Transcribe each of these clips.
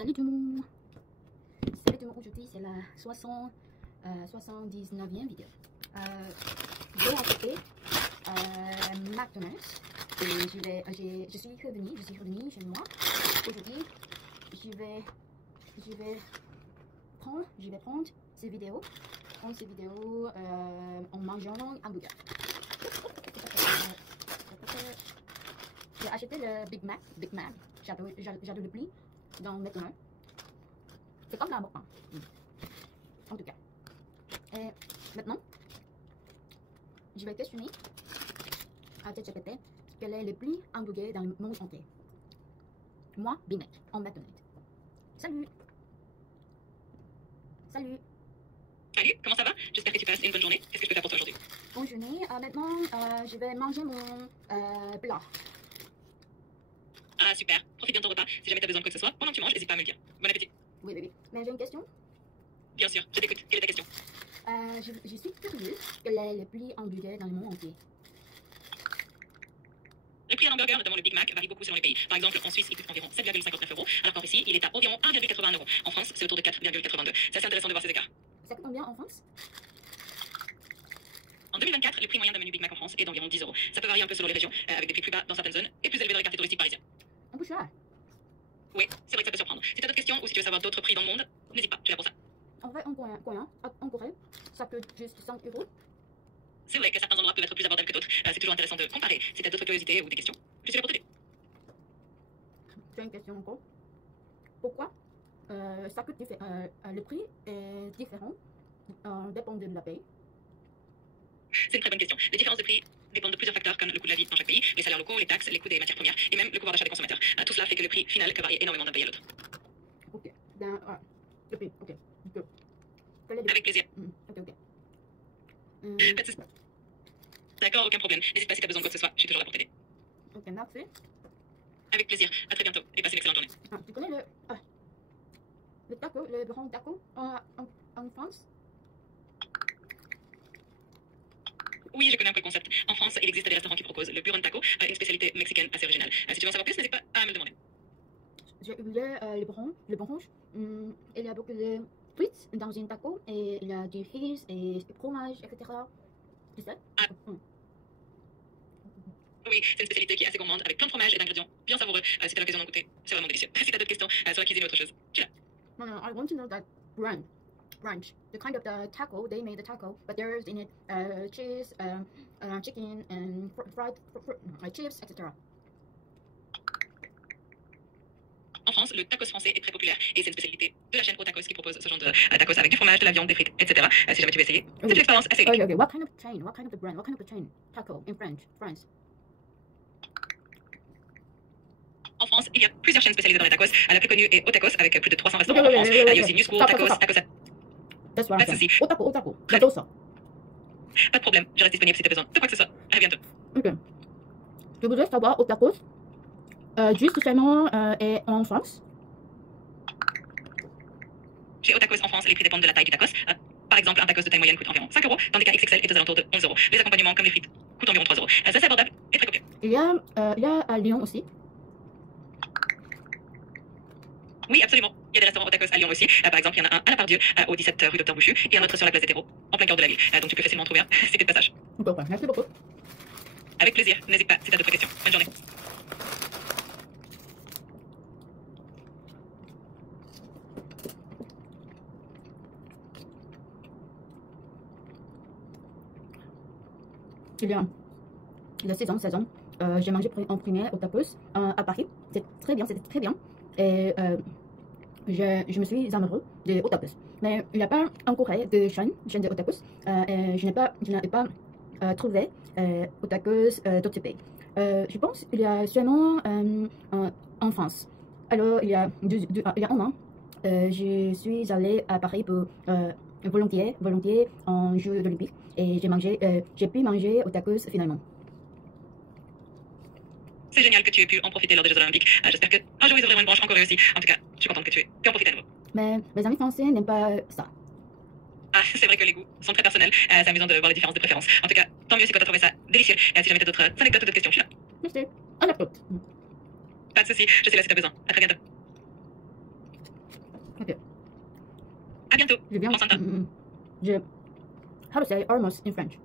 Salut tout le monde. Salut tout le monde. Aujourd'hui c'est la 79e vidéo. J'ai acheté McDonald's et je suis revenue chez moi. Aujourd'hui je vais prendre ces vidéos en mangeant un hamburger. J'ai acheté le Big Mac. J'adore le prix dans McDonald's. C'est comme la mukbang. En tout cas. Et maintenant, je vais questionner à ChatGPT quel est le prix hamburger dans le monde entier. Moi, Big Mac en McDonald's. Salut. Salut, comment ça va? J'espère que tu passes une bonne journée. Qu'est-ce que je peux faire pour toi aujourd'hui? Bonne journée. Maintenant, je vais manger mon plat. Ah, super. Profite bien de ton repas. Si jamais tu as besoin de quoi que ce soit, pendant que tu manges, n'hésite pas à me le dire. Bon appétit. Oui, bébé. Mais j'ai une question. Bien sûr, je t'écoute. Quelle est ta question? Je suis curieuse. Quel est le prix hamburger dans le monde entier? Le prix d'un hamburger, notamment le Big Mac, varie beaucoup selon les pays. Par exemple, en Suisse, il coûte environ 7,59 €, alors qu'en Russie, il est à environ 1,81 €. En France, c'est autour de 4,82 €. C'est assez intéressant de voir ces écarts. Ça coûte combien en France? En 2024, le prix moyen d'un menu Big Mac en France est d'environ 10 €. Ça peut varier un peu selon les régions, avec des prix plus bas dans certaines zones et plus élevés dans les quartiers touristiques parisiens. Un peu cher. Oui, c'est vrai que ça peut surprendre. Si tu as d'autres questions ou si tu veux savoir d'autres prix dans le monde, n'hésite pas, je suis là pour ça. En vrai, en Corée, ça coûte juste 5 €. C'est vrai que certains endroits peuvent être plus abordables que d'autres. C'est toujours intéressant de comparer. Si tu as d'autres curiosités ou des questions, je suis là pour t'aider. J'ai une question encore. Pourquoi ça coûte le prix est différent dépend de la pays? C'est une très bonne question. Les différences de prix dépendent de plusieurs facteurs comme le coût de la vie dans chaque pays, les salaires locaux, les taxes, les coûts des matières premières et même le pouvoir d'achat des consommateurs. Tout cela fait que le prix final peut varier énormément d'un pays à l'autre. Ok. Le prix, ok. Avec plaisir. Ok. Pas de soucis. D'accord, aucun problème. N'hésite pas si tu as besoin de quoi que ce soit, je suis toujours là pour t'aider. Ok, merci. Avec plaisir. À très bientôt et passe une excellente journée. Tu connais le taco, le grand taco en France? Oui, je connais un peu le concept. En France, il existe des restaurants qui proposent le buron taco, une spécialité mexicaine assez originale. Si tu veux en savoir plus, n'hésite pas à me le demander. J'ai oublié le branche. Il y a beaucoup de frites dans une taco et il y a du fils et du fromage, etc. Tu sais? Oui, c'est une spécialité qui est assez gourmande avec plein de fromages et d'ingrédients bien savoureux. Si tu as l'occasion d'en goûter, c'est vraiment délicieux. Si tu as d'autres questions sur la cuisine ou autre chose, je suis là. No, I want to know that brunch. The kind of the taco, they made the taco, but there's in it cheese, chicken, and fried chips, etc. En France, le tacos français est très populaire et c'est une spécialité de la chaîne Au Tacos qui propose ce genre de tacos avec du fromage, de la viande, des frites, etc. Si jamais tu veux essayer, c'est une expérience assez unique. Okay. What kind of chain? What kind of the brand? What kind of the chain? Taco in France. En France, il y a plusieurs chaînes spécialisées dans les tacos. La plus connue est Au Tacos avec plus de 300 restaurants en France. Il y a aussi New School, Tacos, Tacos. That's what Pas I'm de saying. souci. Au taco. J'adore ça. Pas de problème, je reste disponible si tu as besoin de quoi que ce soit. À bientôt. Ok. Je voudrais savoir au tacos, juste seulement et en France. Chez Au Tacos en France, les prix dépendent de la taille du tacos. Par exemple, un tacos de taille moyenne coûte environ 5 €, tandis qu'un XXL est aux alentours de 11 €. Les accompagnements, comme les frites, coûtent environ 3 €. Ça, c'est abordable et très copieux. Il y a à Lyon aussi. Oui, absolument. Il y a des restaurants Au Tacos à Lyon aussi. Par exemple, il y en a un à la Pardieu, au 17 rue Docteur Bouchu, et un autre sur la place des Terreaux, en plein cœur de la ville. Donc tu peux facilement en trouver un si tu es de passage. Ok, merci beaucoup. Avec plaisir. N'hésite pas si tu as d'autres questions. Bonne journée. Il y a 16 ans, j'ai mangé en primaire au tacos à Paris. C'était très bien. Et je me suis amoureux des tacos. Mais il n'y a pas en Corée de chaîne de tacos. Et je n'avais pas trouvé tacos d'autres pays. Je pense qu'il y a seulement en France. Alors, il y a un an, je suis allée à Paris pour volontiers en Jeux olympiques. Et j'ai pu manger au tacos finalement. C'est génial que tu aies pu en profiter lors des Jeux Olympiques. J'espère qu'un jour ils ouvriront une branche en Corée aussi. En tout cas, je suis contente que tu aies pu en profiter à nouveau. Mais mes amis français n'aiment pas ça. Ah, c'est vrai que les goûts sont très personnels. C'est amusant de voir les différences de préférence. En tout cas, tant mieux si toi t'as trouvé ça délicieux. Si jamais t'as d'autres anecdotes ou d'autres questions, je suis là. Merci. Anecdote. Pas de soucis, je suis là si t'as besoin. À très bientôt. Je viens. Enceinte. Je. How to say almost in French?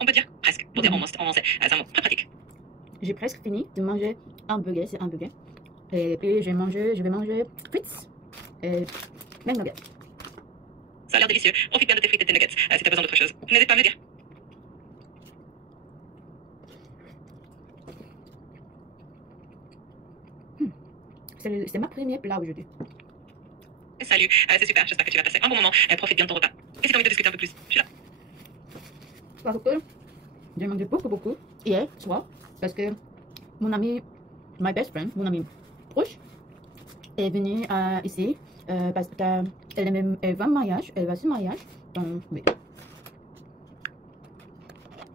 On peut dire presque. Pour dire almost en français. C'est un mot très pratique. J'ai presque fini de manger un burger, c'est un burger. Et puis je vais manger frites et McNuggets. Ça a l'air délicieux. Profite bien de tes frites et tes nuggets. Si t'as besoin d'autre chose, n'hésite pas à me le dire. C'est ma première plat aujourd'hui. Salut, c'est super. J'espère que tu vas passer un bon moment. Profite bien de ton repas. Et si t'as envie de discuter un peu plus, je suis là. Parce que j'ai mangé beaucoup hier soir parce que mon ami, my best friend, mon ami proche, est venue ici parce qu'elle va se mariage. Donc, oui.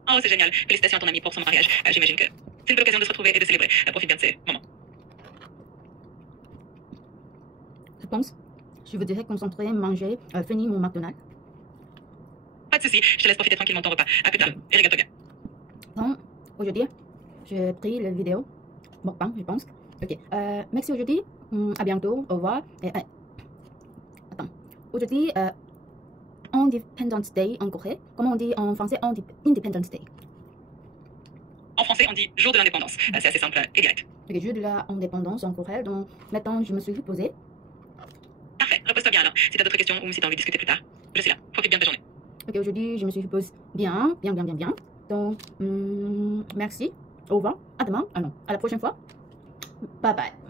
Oh, c'est génial. Félicitations à ton ami pour son mariage. J'imagine que c'est une belle occasion de se retrouver et de célébrer. Profite bien de ces moments. Je pense, je voudrais concentrer, manger, finir mon McDonald's. Pas de soucis, je te laisse profiter tranquillement de ton repas. À plus tard et régale-toi bien. Donc, aujourd'hui, j'ai pris la vidéo. Mukbang, je pense. Ok. Merci aujourd'hui. À bientôt. Au revoir. Attends. Aujourd'hui, Independence Day en Corée. Comment on dit en français Independence Day? En français, on dit jour de l'indépendance. C'est assez simple et direct. Le jour de l'indépendance en Corée. Donc, maintenant, je me suis reposée. Parfait, repose-toi bien alors. Si t'as d'autres questions ou si t'as envie de discuter plus tard, je suis là. Profite bien de ta journée. Ok, aujourd'hui, je me suis reposée bien. Donc, merci. Au revoir. À demain. Ah non, à la prochaine fois. Bye bye.